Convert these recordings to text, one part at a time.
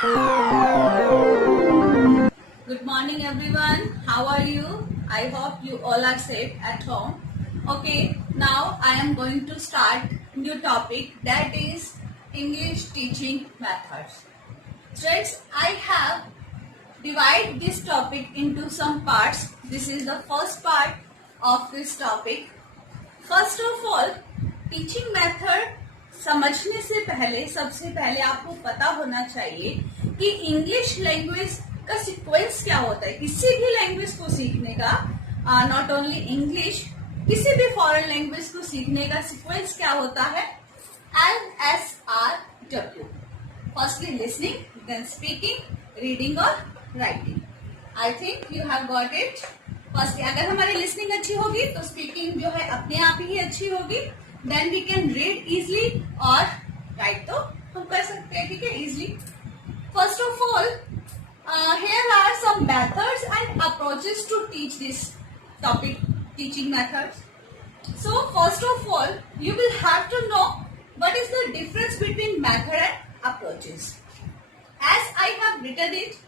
Good morning everyone. How are you? I hope you all are safe at home. Okay, now I am going to start new topic, that is English teaching methods. Friends, I have divided this topic into some parts. This is the first part of this topic. First of all, teaching method समझने से पहले सबसे पहले आपको पता होना चाहिए कि इंग्लिश लैंग्वेज का सीक्वेंस क्या होता है। किसी भी लैंग्वेज को सीखने का, नॉट ओनली इंग्लिश, किसी भी फॉरेन लैंग्वेज को सीखने का सीक्वेंस क्या होता है, LSRW। Firstly listening, then speaking, reading और writing. I think you have got it. First, अगर हमारी लिसनिंग अच्छी होगी तो स्पीकिंग जो है अपने आप ही अच्छी होगी। Then we can read easily और राइट तो हम कर सकते हैं, ठीक है, easily. First of all, here are some methods and approaches to teach this topic, teaching methods. So first of all, you will have to know what is the difference between method and approaches. As I have written it,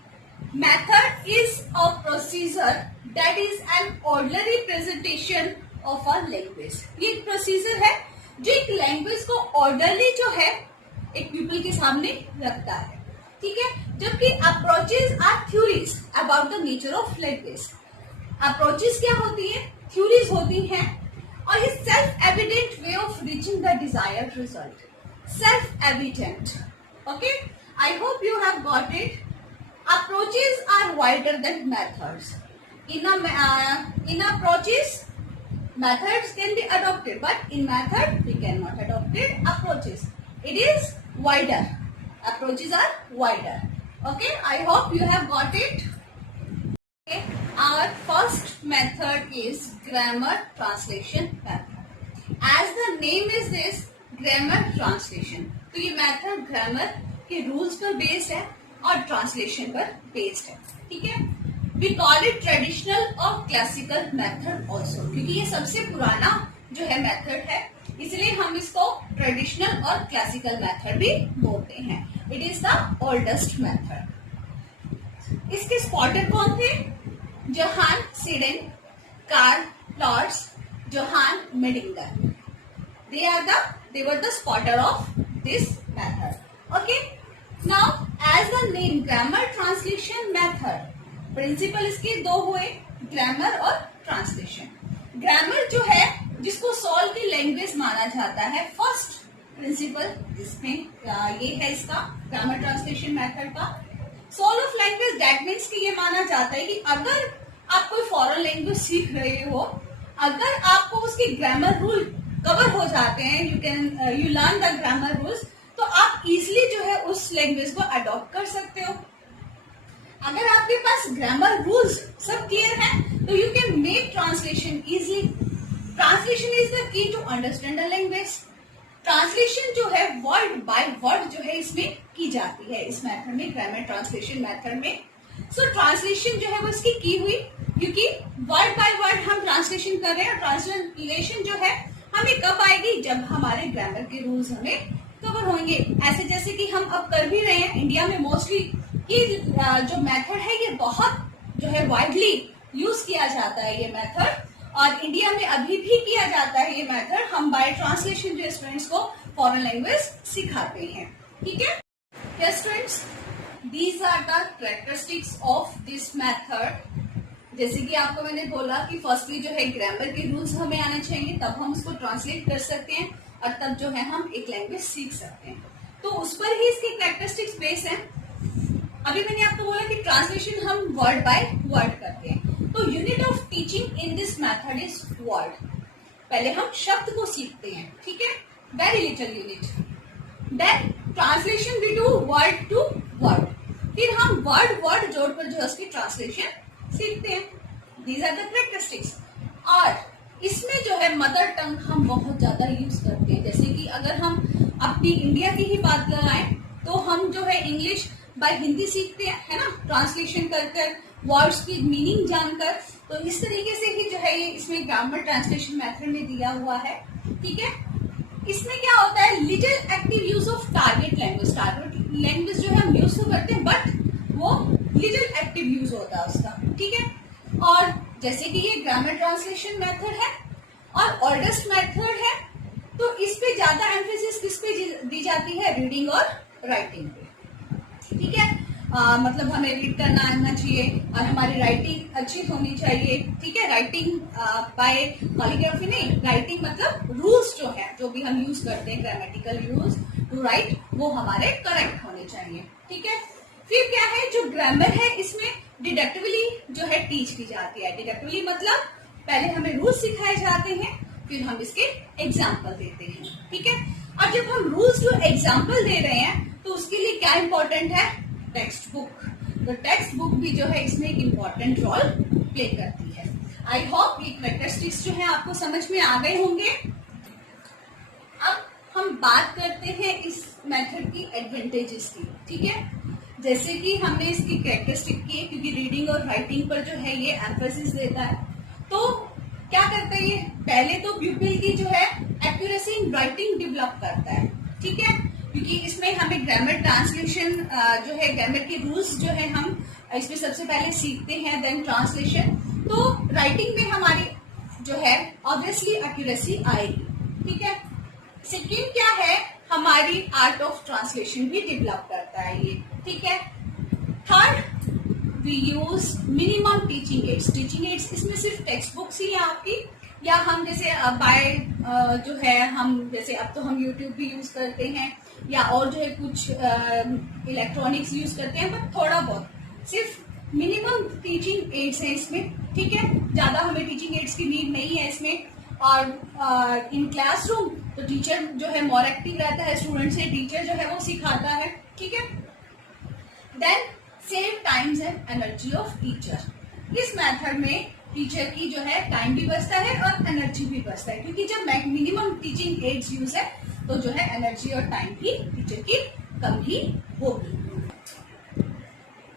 method is a procedure that is an ordinary presentation of a language. ये एक procedure है जो एक language को orderly जो है एक people के सामने रखता है, ठीक है। जबकि approaches are theories about the nature of language. Approaches क्या होती है, थ्योरीज होती हैं और ये self evident way of reaching the desired result. Self evident, okay. I hope you have got it. Approaches are wider than methods. In approaches, methods can be adopted, but in method we cannot adopt it. Approaches, it is wider. Approaches are wider. Okay, I hope you have got it. Okay, our first method is grammar translation method. As the name is this, grammar translation. तो ये method grammar के rules पर based है और translation पर based है, ठीक है। वी कॉल इट ट्रेडिशनल और क्लासिकल मेथड ऑल्सो, क्योंकि ये सबसे पुराना जो है मेथड है, इसलिए हम इसको ट्रेडिशनल और क्लासिकल मेथड भी बोलते हैं। It is the oldest method. इसके स्पॉटर कौन थे? Johann Seiden, Karl Lords, Johann Meidinger. They were the spotter of this method. Okay. Now, as the name, grammar translation method, principle इसके दो हुए, ग्रामर और ट्रांसलेशन। ग्रामर जो है जिसको सॉल की लैंग्वेज माना जाता है, फर्स्ट प्रिंसिपल जिसमें ये है इसका ग्रामर ट्रांसलेशन मेथड का। Soul of language that means कि ये माना जाता है कि अगर आप कोई फॉरेन लैंग्वेज सीख रहे हो, अगर आपको उसके ग्रामर रूल कवर हो जाते हैं, you learn the grammar rules, तो आप इजिली जो है उस लैंग्वेज को अडॉप्ट कर सकते हो। अगर आपके पास ग्रामर रूल्स सब क्लियर हैं, तो you can make translation easily. Translation is the key to understand the language. Translation जो है वर्ड बाय वर्ड जो है इसमें की जाती है, इस मेथड में, ग्रामर ट्रांसलेशन मेथड में। सो ट्रांसलेशन जो है वो इसकी की हुई, क्योंकि वर्ड बाय वर्ड हम ट्रांसलेशन कर रहे हैं। और ट्रांसलेशन जो है हमें कब आएगी, जब हमारे ग्रामर के रूल्स हमें कवर होंगे। ऐसे जैसे कि हम अब कर भी रहे हैं इंडिया में मोस्टली, ये जो मेथड है ये बहुत जो है वाइडली यूज किया जाता है ये मेथड, और इंडिया में अभी भी किया जाता है ये मेथड। हम बाय ट्रांसलेशन जो स्टूडेंट्स को फॉरेन लैंग्वेज सिखाते हैं, ठीक है। Yes students, these are the characteristics of this method. जैसे कि आपको मैंने बोला कि फर्स्टली जो है ग्रामर के रूल्स हमें आने चाहिए, तब हम उसको ट्रांसलेट कर सकते हैं और तब जो है हम एक लैंग्वेज सीख सकते हैं। तो उस पर ही इसके कैरेक्टरिस्टिक्स बेस हैं। अभी मैंने आपको बोला कि ट्रांसलेशन हम वर्ड बाय वर्ड करते हैं, तो unit of teaching in this method is word. पहले हम शब्द को सीखते हैं, ठीक है, very little unit. Then translation we do word to word, फिर हम वर्ड जोड़कर जो है उसकी ट्रांसलेशन सीखते हैं। These are the characteristics. और इसमें जो है मदर टंग हम बहुत ज्यादा यूज करते हैं। जैसे कि अगर हम अपनी इंडिया की ही बात लगाएं, तो हम जो है इंग्लिश बाय हिंदी सीखते हैं, है ना, ट्रांसलेशन कर वर्ड्स की मीनिंग जानकर। तो इस तरीके से ही जो है ये इसमें ग्रामर ट्रांसलेशन मेथड में दिया हुआ है, ठीक है। इसमें क्या होता है, little active use of target language. Target language जो है हम यूज तो करते करते हैं, बट वो लिटिल एक्टिव यूज होता है उसका, ठीक है। और जैसे कि ये ग्रामर ट्रांसलेशन मेथड है और ओल्डेस्ट मेथड है, तो इस पे ज्यादा एम्फेसिस किस पे दी जाती है, रीडिंग और राइटिंग पे, ठीक है। मतलब हमें रीड करना आना चाहिए और हमारी राइटिंग अच्छी होनी चाहिए, ठीक है। राइटिंग बाय कॉलिग्राफी नहीं, राइटिंग मतलब रूल्स जो है, जो भी हम यूज करते हैं ग्रामेटिकल यूज टू राइट, वो हमारे करेक्ट होने चाहिए, ठीक है। फिर क्या है, जो ग्रामर है इसमें डिडक्टिवली जो है टीच की जाती है। डिडक्टिवली मतलब पहले हमें रूल्स सिखाए जाते हैं, फिर हम इसके एग्जाम्पल देते हैं, ठीक है। और जब हम रूल्स जो एग्जाम्पल दे रहे हैं, तो उसके लिए क्या इंपॉर्टेंट है, टेक्स्ट बुक। तो टेक्स्ट बुक भी जो है इसमें एक इम्पॉर्टेंट रोल प्ले करती है। आई होप ये कैरेक्टरिस्टिक्स जो है आपको समझ में आ गए होंगे। अब हम बात करते हैं इस मेथड की एडवांटेजेस की, ठीक है। जैसे कि हमने इसकी कैरेक्टरिस्टिक की, क्योंकि रीडिंग और राइटिंग पर जो है ये एम्फेसिस देता है, तो क्या करता है ये, पहले तो प्यूपिल की जो है एक्यूरेसी इन राइटिंग डेवलप करता है, ठीक है। क्योंकि इसमें हमें ग्रामर ट्रांसलेशन जो है, ग्रामर के रूल्स जो है हम इसमें सबसे पहले सीखते हैं, देन ट्रांसलेशन, तो राइटिंग में हमारी जो है ऑब्वियसली एक्यूरेसी आएगी, ठीक है। सेकेंड क्या है, हमारी आर्ट ऑफ ट्रांसलेशन भी डेवलप करता है ये, ठीक है। Third, we use minimum teaching aids. Teaching aids इसमें सिर्फ टेक्स्ट बुक्स ही है आपकी, या हम जैसे बाय जो है, हम जैसे अब तो हम यूट्यूब भी यूज करते हैं, या और जो है कुछ इलेक्ट्रॉनिक्स यूज करते हैं, बट थोड़ा बहुत, सिर्फ मिनिमम टीचिंग एड्स है इसमें, ठीक है। ज्यादा हमें टीचिंग एड्स की नीड नहीं है इसमें। और इन क्लासरूम तो टीचर जो है मोर एक्टिव रहता है स्टूडेंट से, टीचर जो है वो सिखाता है, ठीक है। Then save times and energy of teacher. इस मेथड में टीचर की जो है टाइम भी बचता है और एनर्जी भी बचता है, क्योंकि जब मिनिमम टीचिंग एड्स यूज है, तो जो है एनर्जी और टाइम भी टीचर की कम ही होगी।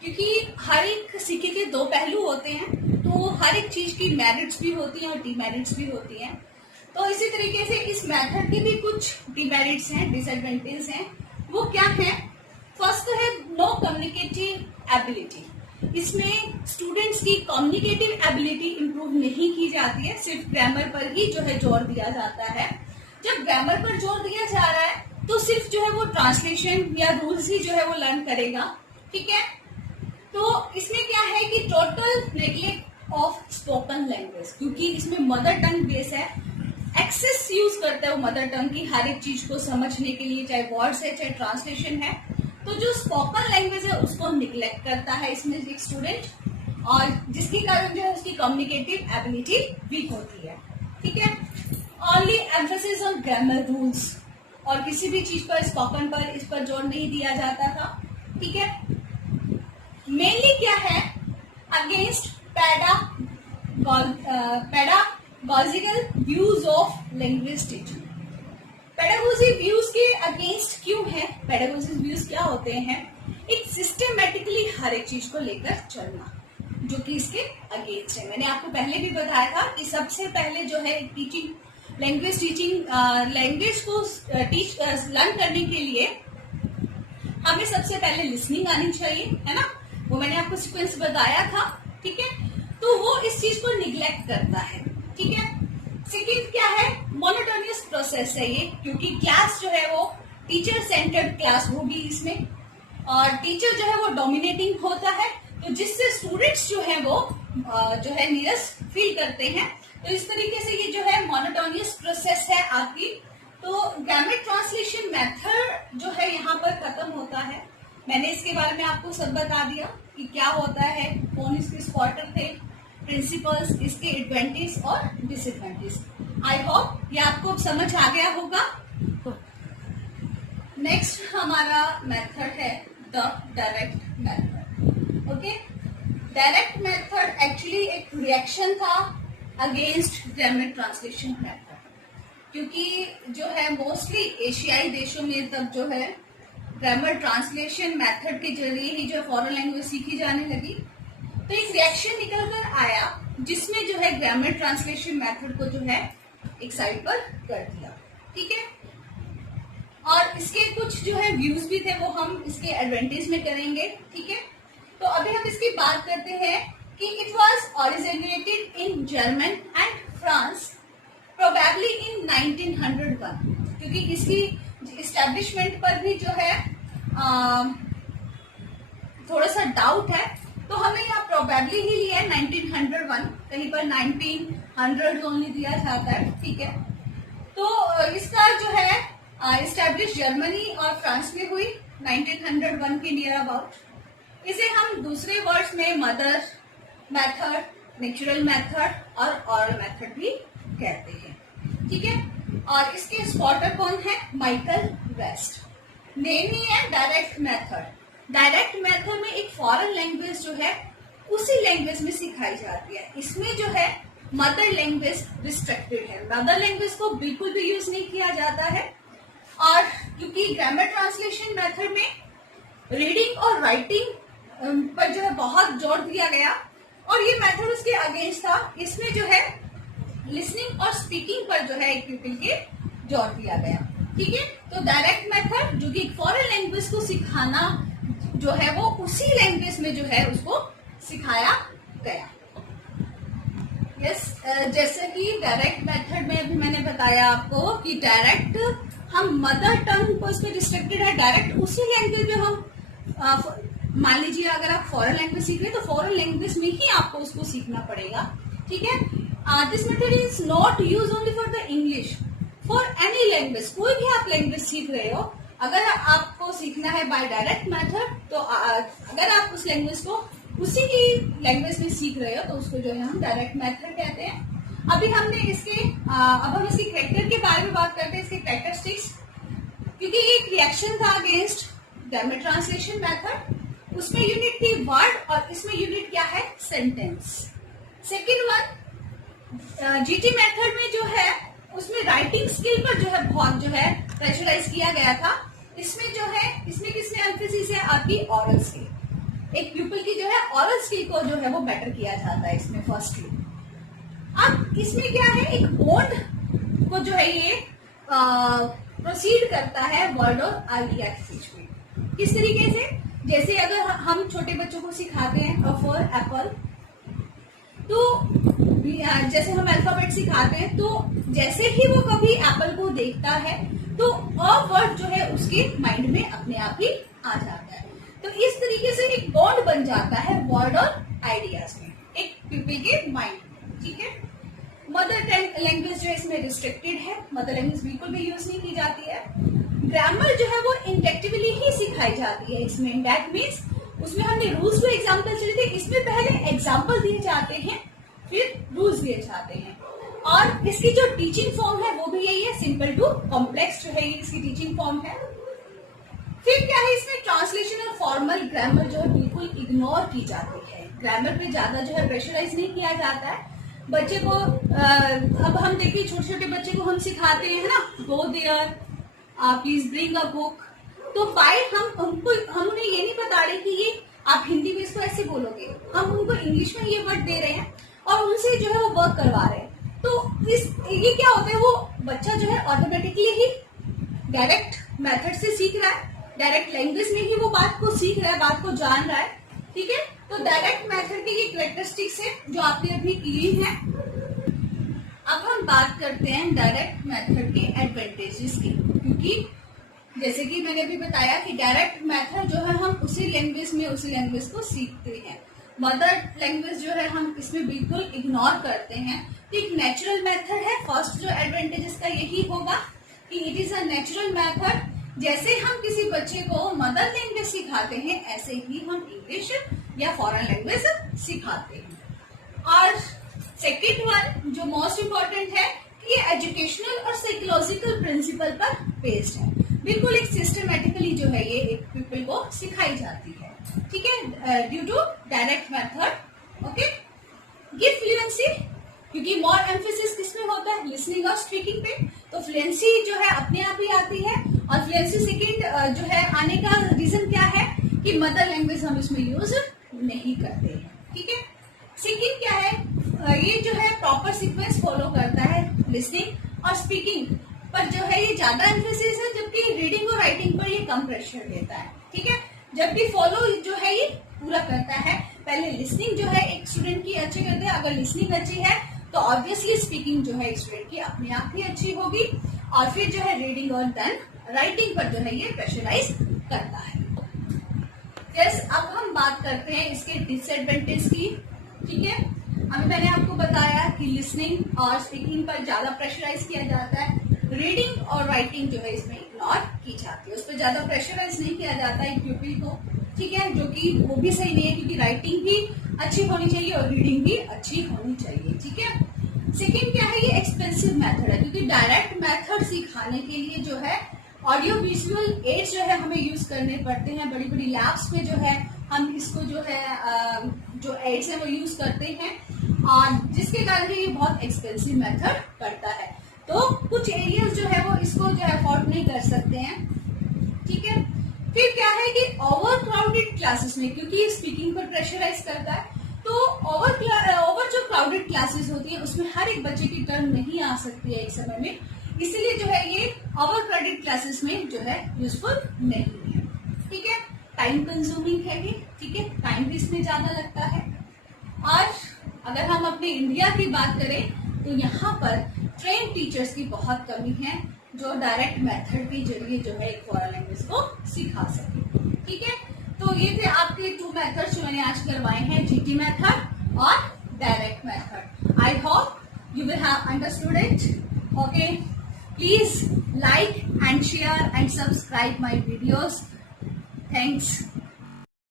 क्योंकि हर एक सिक्के के दो पहलू होते हैं, तो हर एक चीज की मेरिट्स भी होती हैं और डिमेरिट्स भी होती हैं। तो इसी तरीके से इस मेथड की भी कुछ डिमेरिट्स हैं, डिसएडवांटेज हैं। वो क्या है, फर्स्ट है नो कम्युनिकेटिव एबिलिटी। इसमें स्टूडेंट्स की कम्युनिकेटिव एबिलिटी इंप्रूव नहीं की जाती है, सिर्फ ग्रामर पर ही जो है जोर दिया जाता है। जब ग्रामर पर जोर दिया जा रहा है, तो सिर्फ जो है वो ट्रांसलेशन या रूल्स ही जो है वो लर्न करेगा, ठीक है। तो इसमें क्या है कि total neglect of spoken language, क्योंकि इसमें मदर टंग बेस है, एक्सेस यूज करता है वो मदर टंग की हर एक चीज को समझने के लिए, चाहे वर्ड्स है चाहे ट्रांसलेशन है। तो जो स्पोकन लैंग्वेज है उसको निग्लेक्ट करता है इसमें एक स्टूडेंट, और जिसके कारण जो है उसकी कम्युनिकेटिव एबिलिटी वीक होती है, ठीक है। Only emphasis on grammar rules, और किसी भी चीज पर स्पोकन पर इस पर जोर नहीं दिया जाता था, ठीक है। मेनली क्या है, against pedagogical views of language teaching. Pedagogy views के अगेंस्ट क्यों है, पेडागोजी व्यूज क्या होते हैं, एक सिस्टमेटिकली हर एक चीज को लेकर चलना, जो कि इसके अगेंस्ट है। मैंने आपको पहले भी बताया था कि सबसे पहले जो है टीचिंग लैंग्वेज को लर्न करने के लिए हमें सबसे पहले लिसनिंग आनी चाहिए, है ना। वो मैंने आपको सीक्वेंस बताया था, ठीक है। तो वो इस चीज को निग्लेक्ट करता है, ठीक है। सेकंड क्या है, मोनोटोनियस प्रोसेस है ये, क्योंकि क्लास जो है वो टीचर सेंटर्ड क्लास होगी इसमें, और टीचर जो है वो डोमिनेटिंग होता है, तो जिससे स्टूडेंट्स जो है वो जो है नीरस फील करते हैं। तो इस तरीके से ये जो है मोनोटोनियस प्रोसेस है आपकी। तो ग्रामर ट्रांसलेशन मेथड जो है यहाँ पर खत्म होता है। मैंने इसके बारे में आपको सब बता दिया कि क्या होता है, कौन इसके स्पॉटर थे, प्रिंसिपल्स, इसके एडवांटेज और डिसएडवांटेज। आई होप ये आपको समझ आ गया होगा। नेक्स्ट हमारा मेथड है the direct method. Okay, direct method actually एक रिएक्शन था अगेंस्ट ग्रामर ट्रांसलेशन मेथड, क्योंकि जो है मोस्टली एशियाई देशों में तब जो है ग्रामर ट्रांसलेशन मेथड के जरिए ही जो फॉरेन लैंग्वेज सीखी जाने लगी। तो एक रिएक्शन निकल कर आया जिसमें जो है ग्रामर ट्रांसलेशन मेथड को जो है एक साइड पर कर दिया, ठीक है। और इसके कुछ जो है व्यूज भी थे वो हम इसके एडवांटेज में करेंगे, ठीक है। तो अभी हम इसकी बात करते हैं कि it was originated in German and France probably in 1901, क्योंकि इसकी इस्टेब्लिशमेंट पर भी जो है थोड़ा सा डाउट है, तो हमने यहाँ प्रोबेबली ही लिया है 1901, कहीं पर 1900 ओनली दिया जाता है, ठीक है। तो इसका जो है इस्टेब्लिश जर्मनी और फ्रांस में हुई 1901 के नियर अबाउट। इसे हम दूसरे वर्ड्स में मदर मेथड, नेचुरल मेथड और ऑरल मेथड भी कहते हैं, ठीक है। और इसके स्पॉटर कौन है? Michael waste. नेम ही है डायरेक्ट मेथड। डायरेक्ट मेथड में एक फॉरेन लैंग्वेज जो है उसी लैंग्वेज में सिखाई जाती है। इसमें जो है मदर लैंग्वेज रिस्ट्रिक्टेड है, मदर लैंग्वेज को बिल्कुल भी यूज नहीं किया जाता है। और क्योंकि ग्रामर ट्रांसलेशन मेथड में रीडिंग और राइटिंग पर जो है बहुत जोर दिया गया और ये मेथड उसके अगेंस्ट था। इसमें जो है लिसनिंग और स्पीकिंग पर जो है एक पीपल के जोर दिया गया, ठीक है। तो डायरेक्ट मेथड जो कि एक फॉरेन लैंग्वेज को सिखाना जो है वो उसी लैंग्वेज में जो है उसको सिखाया गया। जैसे कि डायरेक्ट मेथड में अभी मैंने बताया आपको कि डायरेक्ट हम मदर टंग पर उसमें रिस्ट्रिक्टेड है, डायरेक्ट उसी लैंग्वेज में हम मान लीजिए अगर आप फॉरेन लैंग्वेज सीख रहे हैं तो फॉरेन लैंग्वेज में ही आपको उसको सीखना पड़ेगा, ठीक है। This method is not use only for the English, for any language. कोई भी आप लैंग्वेज सीख रहे हो, अगर आपको सीखना है बाय डायरेक्ट मेथड तो अगर आप उस लैंग्वेज को उसी की लैंग्वेज में सीख रहे हो तो उसको जो है हम डायरेक्ट मेथड कहते हैं। अभी हमने इसके अब हम इसके कैरेक्टर के बारे में बात करते हैं, इसके कैरेक्टरिस्टिक्स। क्योंकि एक रिएक्शन था अगेंस्ट ग्रामर ट्रांसलेशन मेथड, उसमें यूनिट थी वर्ड और इसमें यूनिट क्या है? Sentence. Second one GT method में जो है उसमें राइटिंग स्किल पर जो है बहुत जो है प्रेशराइज किया गया था। इसमें जो है इसमें किसमें एम्फेसिस है? आपकी ऑरल स्किल। एक प्यूपल की जो है ऑरल स्किल को जो है वो बेटर किया जाता है इसमें फर्स्टली। अब इसमें क्या है? एक बॉन्ड को जो है ये प्रोसीड करता है वर्ड और आइडिया के बीच में। किस तरीके से? जैसे अगर हम छोटे बच्चों को सिखाते हैं फॉर एप्पल, तो जैसे हम अल्फाबेट सिखाते हैं तो जैसे ही वो कभी एप्पल को देखता है तो अ वर्ड जो है उसके माइंड में अपने आप ही आ जाता है। तो इस तरीके से एक बॉन्ड बन जाता है वर्ड और आइडियाज में एक पीपल के माइंड में, ठीक है। मदर टंग लैंग्वेज जो है इसमें रिस्ट्रिक्टेड है, मदर लैंग्वेज बिल्कुल भी यूज नहीं की जाती है। ग्रामर जो है वो इंडेक्टिवली ही सिखाई जाती है इसमें। दैट मीन्स उसमें हमने रूल्स टू एग्जाम्पल चले थे, इसमें पहले एग्जाम्पल दिए जाते हैं फिर रूल्स दिए जाते हैं। और इसकी जो टीचिंग फॉर्म है वो भी यही है, सिंपल टू कॉम्प्लेक्स जो है ये इसकी टीचिंग फॉर्म है। फिर क्या है? इसमें ट्रांसलेशन और फॉर्मल ग्रामर जो है बिल्कुल इग्नोर की जाती है। ग्रामर पे ज्यादा जो है प्रेशराइज नहीं किया जाता है बच्चे को। अब हम देखिए छोटे छोटे बच्चे को हम सिखाते हैं ना, go there, please bring a book. तो बाय हम उन्हें ये नहीं बता रहे कि ये आप हिंदी में इसको ऐसे बोलोगे, हम उनको इंग्लिश में ये वर्ड दे रहे हैं और उनसे जो है वो वर्क करवा रहे हैं। तो ये क्या होता है? वो बच्चा जो है ऑटोमेटिकली ही डायरेक्ट मेथड से सीख रहा है, डायरेक्ट लैंग्वेज में ही वो बात को सीख रहा है, बात को जान रहा है, ठीक है। तो डायरेक्ट मेथड की ये कैरेक्टरिस्टिक्स है जो आपने अभी की है। अब हम बात करते हैं डायरेक्ट मेथड के एडवांटेजेस की, क्योंकि जैसे कि मैंने अभी बताया कि डायरेक्ट मेथड जो है हम उसी लैंग्वेज को सीखते हैं। मदर लैंग्वेज जो है हम इसमें बिल्कुल इग्नोर करते हैं। तो एक नेचुरल मेथड है। फर्स्ट जो एडवांटेज इसका यही होगा कि it is a natural method. जैसे हम किसी बच्चे को मदर लैंग्वेज सिखाते हैं ऐसे ही हम इंग्लिश या फॉरेन लैंग्वेज सिखाते हैं। और सेकेंड वन जो मोस्ट इम्पोर्टेंट है कि ये एजुकेशनल और साइकोलॉजिकल प्रिंसिपल पर बेस्ड है। बिल्कुल एक सिस्टमेटिकली जो है ये एक पीपल को सिखाई जाती है, ठीक है, due to direct method. Okay, give fluency, क्योंकि मोर एम्फेसिस किसमें होता है? लिसनिंग और स्पीकिंग पे। तो फ्लुएंसी जो है अपने आप ही आती है। और फ्लुएंसी सेकेंड जो है आने का रीजन क्या है कि मदर लैंग्वेज हम इसमें यूज नहीं करते हैं, ठीक है। सेकेंड क्या है? ये जो है प्रॉपर सीक्वेंस फॉलो करता है लिसनिंग और स्पीकिंग पर जो है ये ज्यादा एम्फेसिस है, जबकि रीडिंग और राइटिंग पर ये कम प्रेशर देता है। ठीक है, जबकि फॉलो जो है ये पूरा करता है। पहले लिसनिंग जो है एक स्टूडेंट की अच्छी करते हैं, अगर लिसनिंग अच्छी है तो ऑब्वियसली स्पीकिंग जो है स्टूडेंट की अपने आप ही अच्छी होगी, और फिर जो है रीडिंग और देन राइटिंग पर जो है ये प्रेशराइज करता है। यस, अब हम बात करते हैं इसके डिसएडवांटेज की। ठीक है, अभी मैंने आपको बताया कि लिसनिंग और स्पीकिंग पर ज्यादा प्रेशराइज किया जाता है, रीडिंग और राइटिंग जो है इसमें इग्नोर की जाती है, उस पर ज्यादा प्रेशराइज नहीं किया जाता है प्यूपिल को। ठीक है, जो कि वो भी सही नहीं है, क्योंकि राइटिंग भी अच्छी होनी चाहिए और रीडिंग भी अच्छी होनी चाहिए। ठीक है, सेकेंड क्या है, ये एक्सपेंसिव मेथड है, क्योंकि डायरेक्ट मेथड सिखाने के लिए जो है ऑडियो विजुअल एड्स जो है हमें यूज करने पड़ते हैं। बड़ी बड़ी लैब्स में जो है हम इसको जो है जो एड्स है वो यूज करते हैं, और जिसके कारण ये बहुत एक्सपेंसिव मेथड पड़ता है। तो कुछ एरियाज जो है वो इसको जो है अफोर्ड नहीं कर सकते हैं। ठीक है, फिर क्या है कि ओवर क्राउडेड क्लासेस में, क्योंकि स्पीकिंग पर प्रेशराइज करता है, तो ओवर जो क्राउडेड क्लासेस होती है उसमें हर एक बच्चे की टर्न नहीं आ सकती है एक समय में, इसलिए जो है ये ओवर क्राउडेड क्लासेस में जो है यूजफुल नहीं है। ठीक है, टाइम कंज्यूमिंग है ये। ठीक है, टाइम भी इसमें ज्यादा लगता है। और अगर हम अपने इंडिया की बात करें तो यहाँ पर ट्रेन टीचर्स की बहुत कमी है, जो डायरेक्ट मेथड के जरिए जो है एक फॉरेन लैंग्वेज को सिखा सके। ठीक है, तो ये थे आपके 2 मेथड्स जो मैंने आज करवाए हैं, जीटी मेथड और direct method. I hope you will have understood it. Okay, please like and share and subscribe my videos. Thanks.